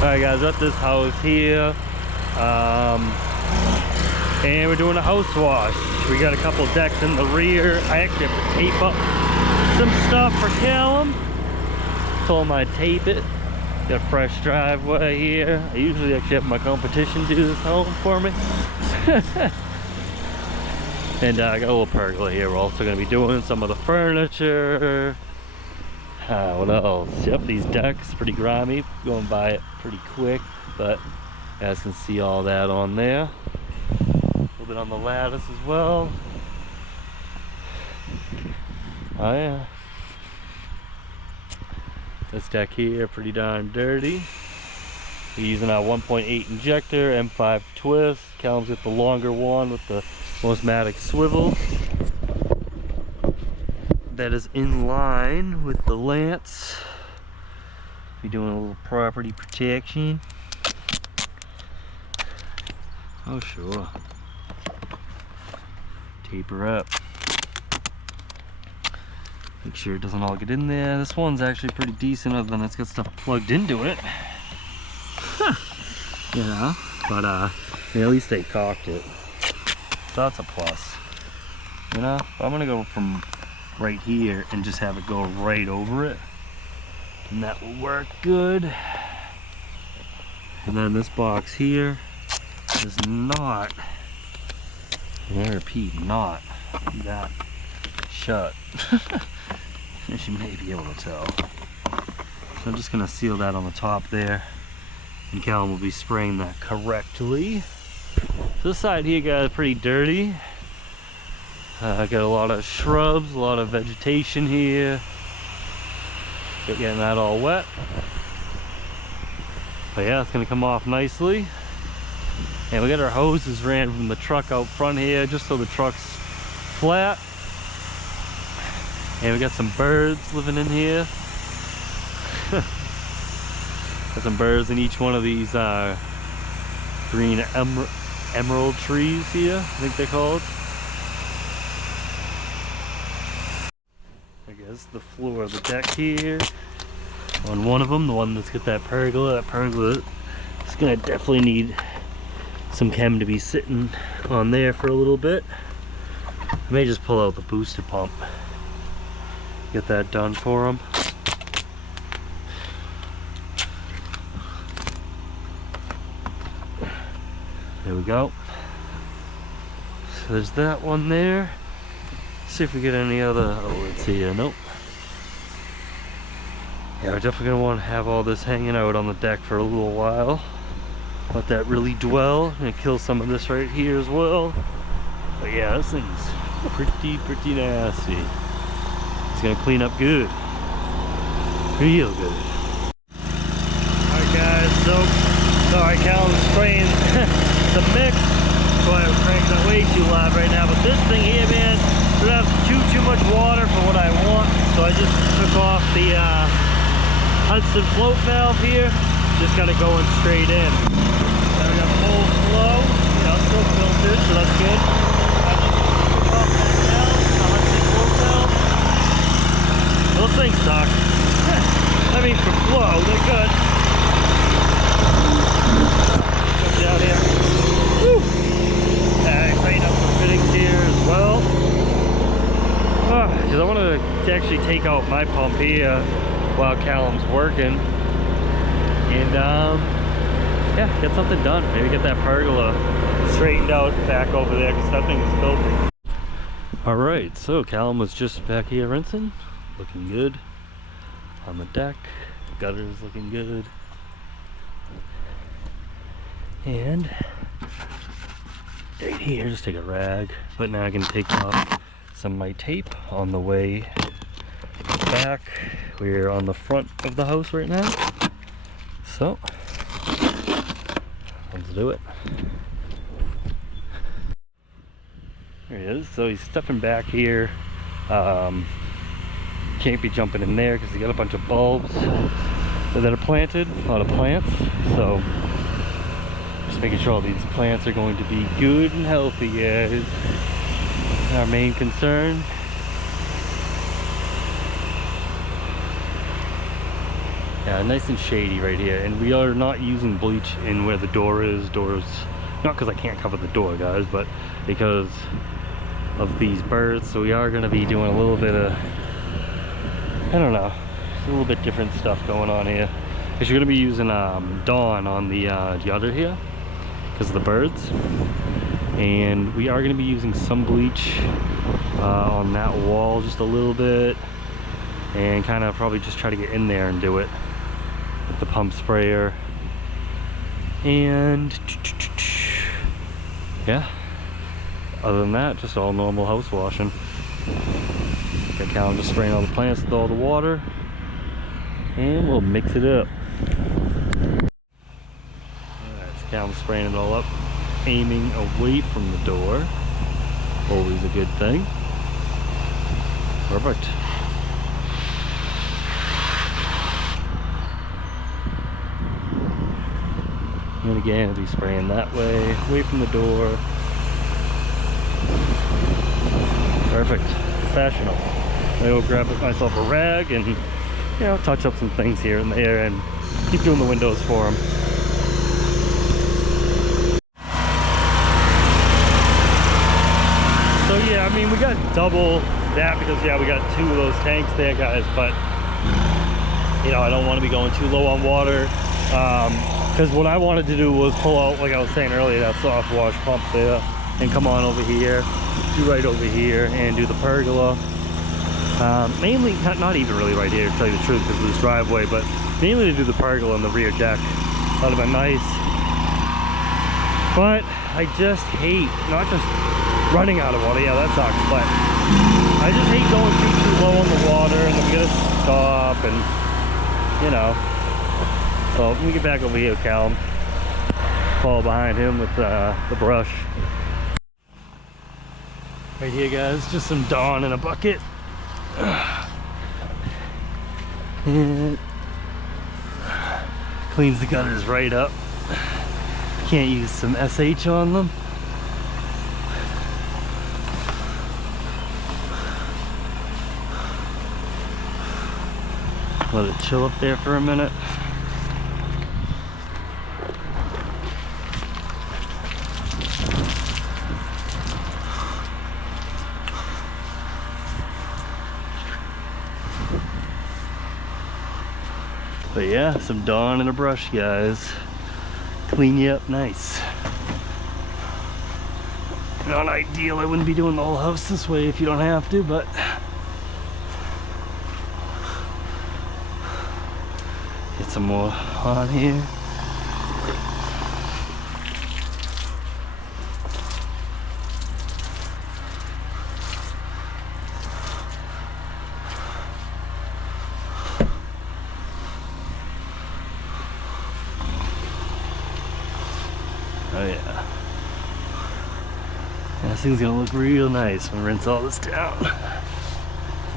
Alright guys, we're at this house here. And we're doing a house wash. We got a couple decks in the rear. I actually have to tape up some stuff for Callum. Told him I'd tape it. Got a fresh driveway here. I usually actually have my competition do this home for me. And I got a little pergola here. We're also going to be doing some of the furniture. What else? Yep, these decks, pretty grimy. Going by it pretty quick, but you guys can see all that on there. A little bit on the lattice as well. Oh yeah. This deck here, pretty darn dirty. We're using our 1.8 injector, M5 twist. Callum's got the longer one with the Mosmatic swivel. That is in line with the lance. Be doing a little property protection. Oh sure. Taper up. Make sure it doesn't all get in there. This one's actually pretty decent other than it's got stuff plugged into it. You know, but at least they caulked it. So that's a plus. You know, I'm gonna go from right here and just have it go right over it, and that will work good. And then this box here is not, and I repeat, not that shut. As you may be able to tell. So I'm just gonna seal that on the top there, and Callum will be spraying that correctly. So this side here got pretty dirty. I got a lot of shrubs, a lot of vegetation here. Getting that all wet. But yeah, it's gonna come off nicely. And we got our hoses ran from the truck out front here, just so the truck's flat. And we got some birds living in here. Got some birds in each one of these green emerald trees here, I think they're called. I guess the floor of the deck here. On one of them, the one that's got that pergola is gonna definitely need some chem to be sitting on there for a little bit. I may just pull out the booster pump. Get that done for them. There we go. So there's that one there. See if we get any other. Oh, let's see here. Nope. Yeah, we're definitely gonna want to have all this hanging out on the deck for a little while. Let that really dwell. And kill some of this right here as well. But yeah, this thing's pretty nasty. It's gonna clean up good. Real good. Alright guys, so sorry Callum's spraying the mix. So I'm cranking it way too loud right now. But this thing here, man, doesn't have too much water for what I want. So I just took off the Hudson float valve here. Just got it going straight in. Now we got full flow. You know, still filtered, so that's good. I just took off that valve, the Hudson float valve. Those things suck. I mean, for flow, they're good. Go down here. Woo! Clean up the fittings here as well. Because I want to actually take out my pump here while Callum's working. And, yeah, get something done. Maybe get that pergola straightened out back over there because that thing is filthy. Alright, so Callum was just back here rinsing. Looking good on the deck. The gutter's looking good. And right here, just take a rag. But now I can take off some of my tape on the way back. We're on the front of the house right now. So, let's do it. There he is. So he's stepping back here. Can't be jumping in there because he got a bunch of bulbs that are planted, a lot of plants. So just making sure all these plants are going to be good and healthy, guys. Our main concern. Yeah, nice and shady right here. And we are not using bleach in where the door is. Doors, not because I can't cover the door, guys, but because of these birds. So we are going to be doing a little bit of, I don't know, a little bit different stuff going on here. Because you're going to be using Dawn on the udder here because of the birds. And we are going to be using some bleach on that wall just a little bit, and kind of probably just try to get in there and do it with the pump sprayer. And yeah, other than that, just all normal house washing. Got Callum just spraying all the plants with all the water, and we'll mix it up. Alright, so Callum spraying it all up, aiming away from the door. Always a good thing. Perfect. And again, I'll be spraying that way, away from the door. Perfect. Professional. I go grab myself a rag and, you know, touch up some things here and there and keep doing the windows for them. So yeah, I mean, we got double that because, yeah, we got 2 of those tanks there, guys, but, you know, I don't want to be going too low on water. Because what I wanted to do was pull out, like I was saying earlier, that soft wash pump there and come on over here, do right over here and do the pergola. Mainly, not even really right here to tell you the truth because of this driveway, but mainly to do the pergola on the rear deck. That would have been nice. But I just hate, not just running out of water, yeah, that sucks, but I just hate going too low on the water and I'm gonna stop and, you know. So let me get back over here, Callum. Follow behind him with the brush. Right here, guys, just some Dawn in a bucket. And cleans the gutters right up. Can't use some SH on them. Let it chill up there for a minute. But yeah, some Dawn and a brush, guys. Clean you up nice. Not ideal, I wouldn't be doing the whole house this way if you don't have to, but get some more on here. Oh yeah. This thing's gonna look real nice when we rinse all this down.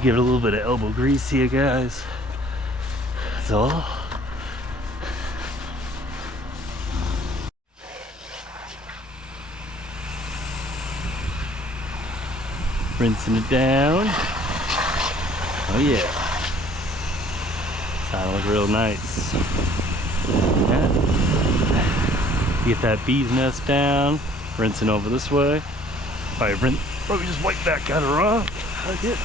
Give it a little bit of elbow grease here, guys. That's all. Rinsing it down. Oh yeah. It's gonna look real nice. Yeah. Get that bee's nest down. Rinsing over this way. Probably just wipe that gutter off. Like it.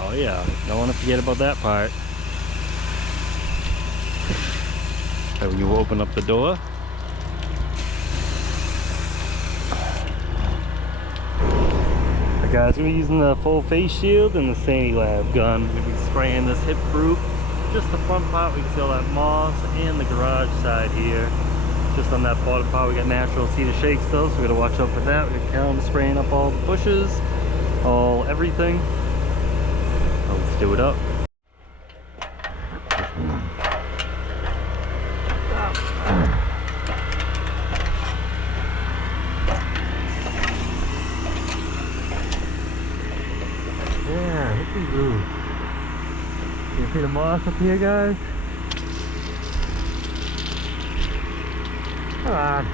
Oh yeah, don't want to forget about that part. So when you open up the door, guys, we're using the full face shield and the Sandy Lab gun. We'll be spraying this hip proof, just the front part. We can see all that moss, and the garage side here. Just on that bottom part, we got natural cedar shakes though, so we gotta watch out for that. We got Callum spraying up all the bushes, everything. Let's do it up. You see the moss up here, guys? Come on.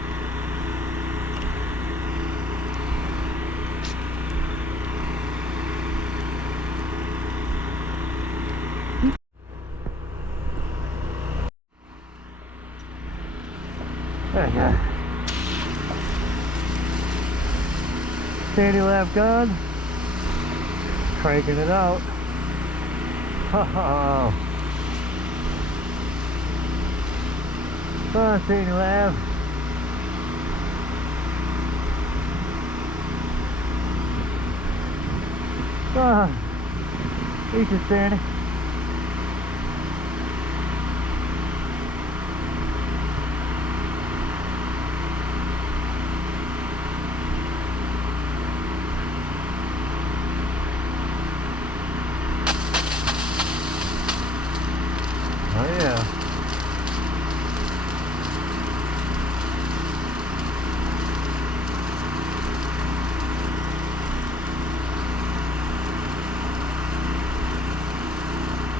There you go. Sandy lab gun. Cranking it out. Oh. Come on, Sandy lab. Oh, eat your Sandy. Oh yeah.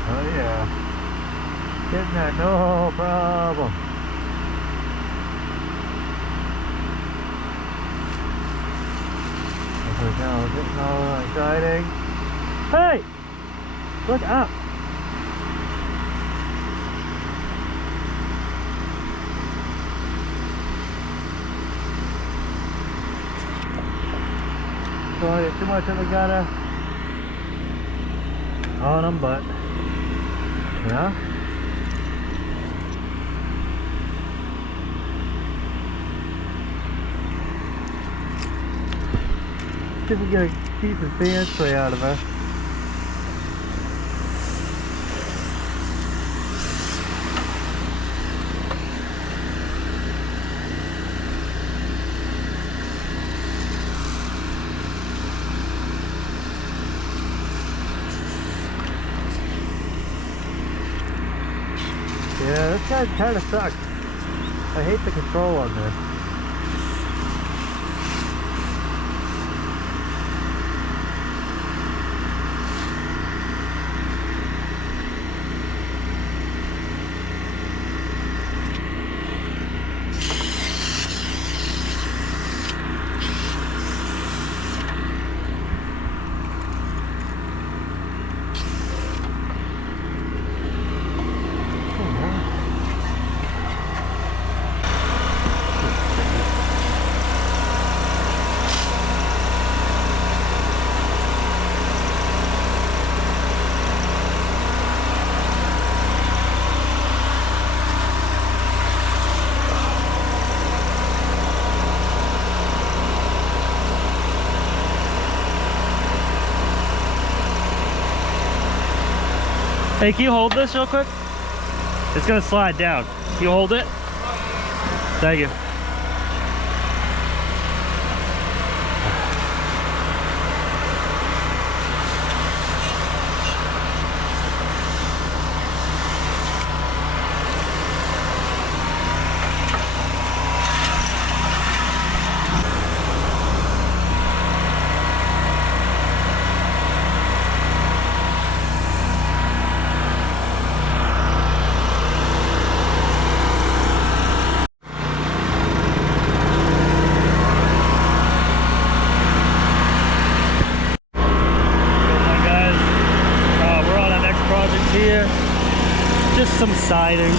Oh yeah. Getting that no problem. Now getting all exciting. Hey! Look up! Don't want to get too much of the gutter on them, but you know. See if we get a decent sand spray out of her. Yeah, this guy kind of sucks. I hate the control on this. Hey, can you hold this real quick? It's gonna slide down. Can you hold it? Thank you. Here, just some siding,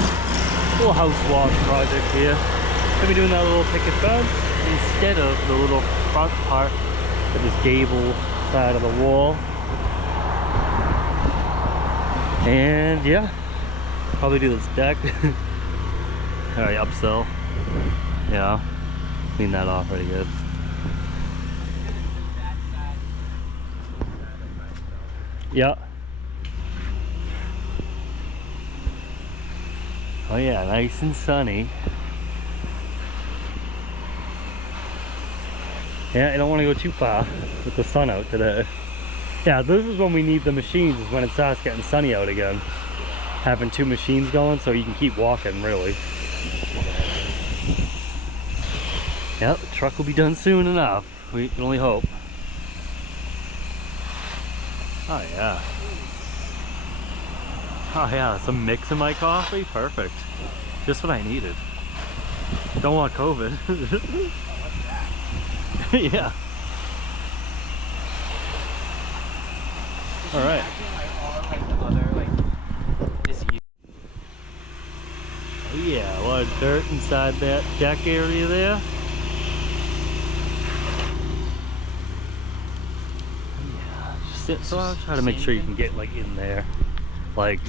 little house wash project here. Gonna be doing that little picket fence instead of the little front part of this gable side of the wall. And yeah, probably do this deck. Alright, upsell. Yeah, clean that off pretty good. Yeah. Oh yeah, nice and sunny. Yeah, I don't want to go too far with the sun out today. Yeah, this is when we need the machines, is when it starts getting sunny out again. Having two machines going so you can keep walking, really. Yeah, the truck will be done soon enough. We can only hope. Oh yeah. Oh yeah, some mix in my coffee, perfect. Just what I needed. Don't want COVID. Yeah. All right. Oh yeah, a lot of dirt inside that deck area there. Yeah, so I'll try to make sure you can get like in there, like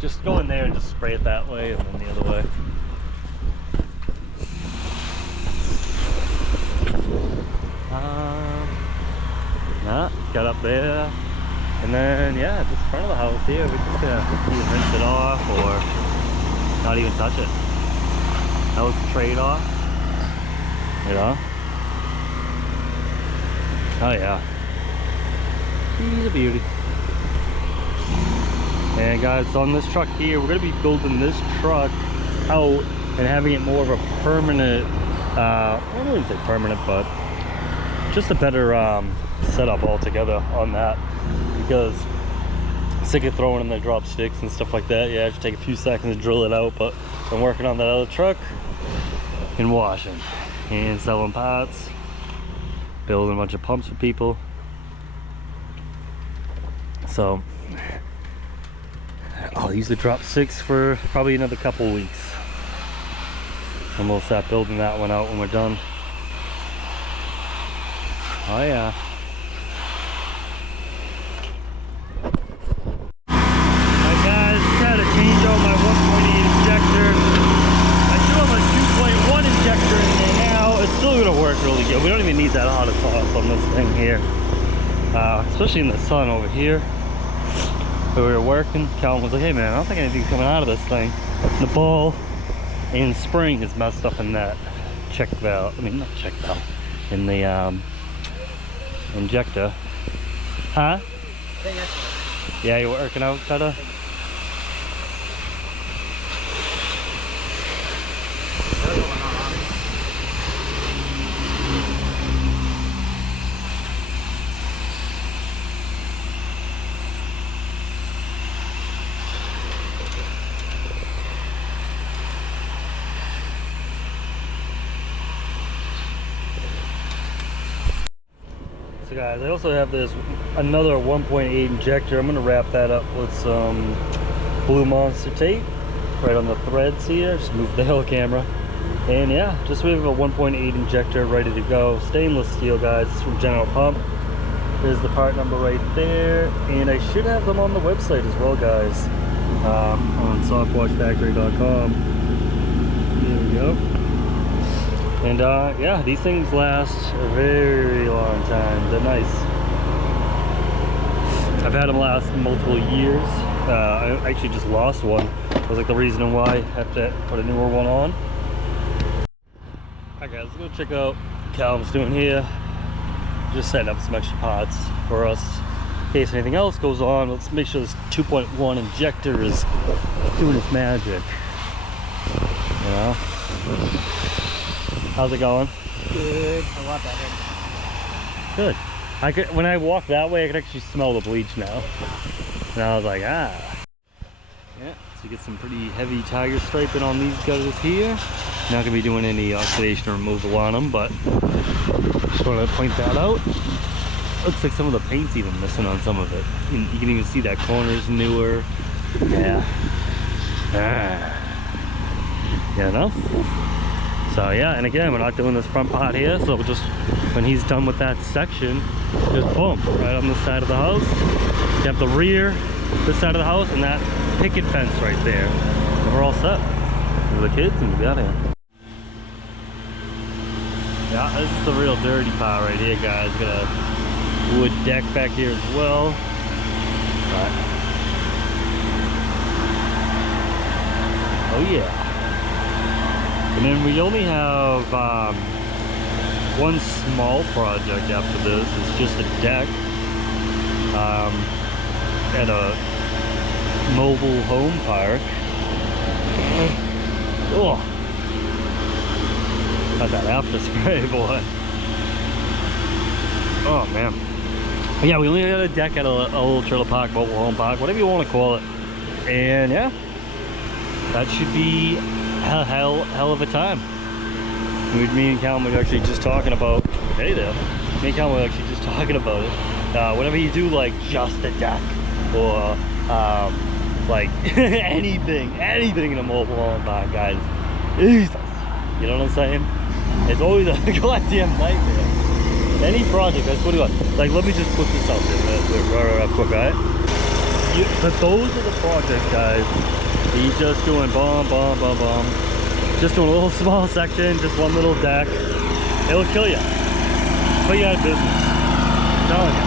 just go in there and just spray it that way and then the other way. Nah, got up there. And then, yeah, just front of the house here, we're just gonna either rinse it off or not even touch it. That was a trade-off, you know? Oh yeah. She's a beauty. And guys, on this truck here, we're gonna be building this truck out and having it more of a permanent, I wouldn't say permanent, but just a better setup altogether on that. Because I'm sick of throwing in the drop sticks and stuff like that. Yeah, it should take a few seconds to drill it out, but I'm working on that other truck and washing and selling parts, building a bunch of pumps for people. So I'll use the drop sticks for probably another couple weeks, and we'll start building that one out when we're done. Oh yeah. Still gonna work really good. We don't even need that hot of sauce on this thing here, especially in the sun over here where we were working. Calvin was like, hey man, I don't think anything's coming out of this thing. The ball and spring is messed up in that check valve, I mean not check valve, in the injector. Huh? Yeah, you're working out better? So guys, I also have this another 1.8 injector. I'm going to wrap that up with some Blue Monster tape right on the threads here. Just move the hill camera. And yeah, just we have a 1.8 injector ready to go. Stainless steel, guys. It's from General Pump. There's the part number right there. And I should have them on the website as well, guys. On softwashfactory.com. Here we go. And yeah, these things last a very long time. They're nice. I've had them last multiple years. I actually just lost one. That was like the reason why I have to put a newer one on. Alright guys, let's go check out what Calvin's doing here. Just setting up some extra parts for us in case anything else goes on. Let's make sure this 2.1 injector is doing its magic. You know? How's it going? Good, a lot better. Good. I could, when I walk that way, I could actually smell the bleach now. And I was like, ah. Yeah, so you get some pretty heavy tiger striping on these guys here. Not gonna be doing any oxidation removal on them, but just want to point that out. Looks like some of the paint's even missing on some of it. You can even see that corner's newer. Yeah. You know? So yeah, and again, we're not doing this front part here, so we'll just, when he's done with that section, just boom, right on the side of the house. You have the rear, this side of the house, and that picket fence right there. And we're all set. For the kids, and we got here. Yeah, this is the real dirty part right here, guys. Got a wood deck back here as well. But, oh yeah. And then we only have one small project after this. It's just a deck at a mobile home park. Oh, got that after spray, boy. Oh man. But yeah, we only got a deck at a little trailer park, mobile home park, whatever you want to call it. And yeah, that should be a hell of a time. Me and Calvin were actually just talking about, hey there, me and Calvin were actually just talking about it. Whenever you do like just a deck or like anything in a mobile home park, guys, Jesus, you know what I'm saying? It's always a goddamn nightmare. Any project, I swear to God, like let me just put this out there real quick, alright? But those are the projects, guys, that you just doing bomb, just doing a little small section, just one little deck. It'll kill you. Put you out of business. I'm telling you.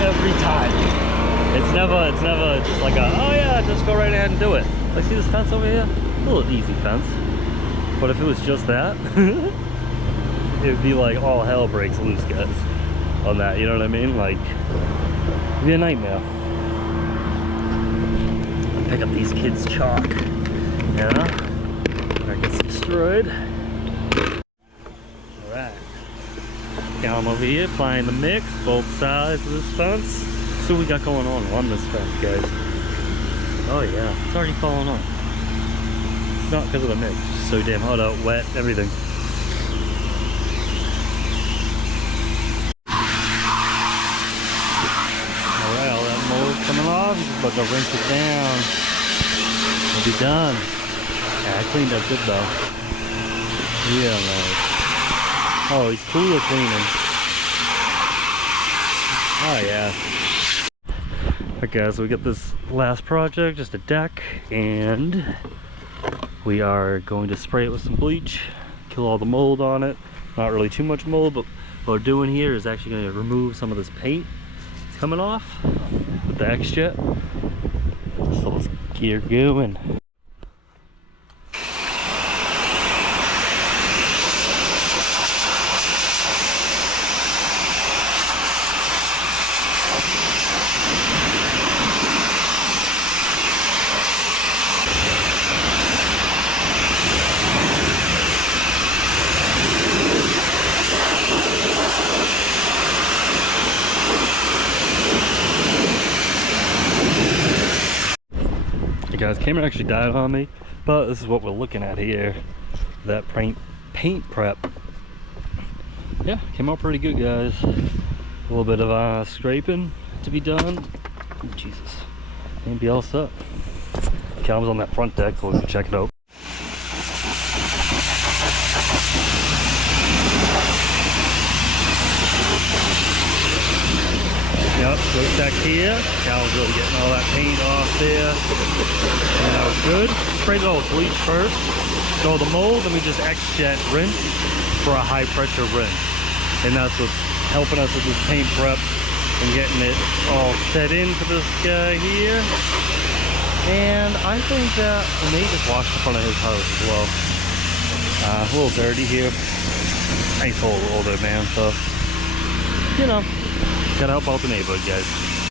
Every time. It's never just like a, oh yeah, just go right ahead and do it. Like, see this fence over here? A little easy fence. But if it was just that, it would be like all hell breaks loose, guys, on that, you know what I mean? Like, it'd be a nightmare. Pick up these kids' chalk, yeah? That gets destroyed. Alright. Now I'm over here applying the mix, both sides of this fence. See what we got going on this fence, guys. Oh yeah, it's already falling on. Not because of the mix, it's just so damn hot out, wet, everything. Alright, all that mold coming off, just about to rinse it down. We'll be done. Yeah, I cleaned up good though. Yeah, nice. Oh, he's cooler cleaning. Oh yeah. Alright guys, so we got this last project, just a deck, and we are going to spray it with some bleach, kill all the mold on it. Not really too much mold, but what we're doing here is actually going to remove some of this paint. It's coming off with the X-Jet. So let's get going. Guys, camera actually died on me, but this is what we're looking at here. That paint prep. Yeah, came out pretty good, guys. A little bit of scraping to be done. Oh, Jesus, and be all set. Calvin's on that front deck, so let's check it out. Yep, switch deck here. Calvin's really getting all that paint off there. And that was good. Sprayed it all with bleach first. So the mold, then we just X-Jet rinse for a high pressure rinse. And that's what's helping us with this paint prep and getting it all set in for this guy here. And I think that we may just wash the front of his house as well. A little dirty here. Nice hole older man, so you know. Gotta help out the neighborhood, guys.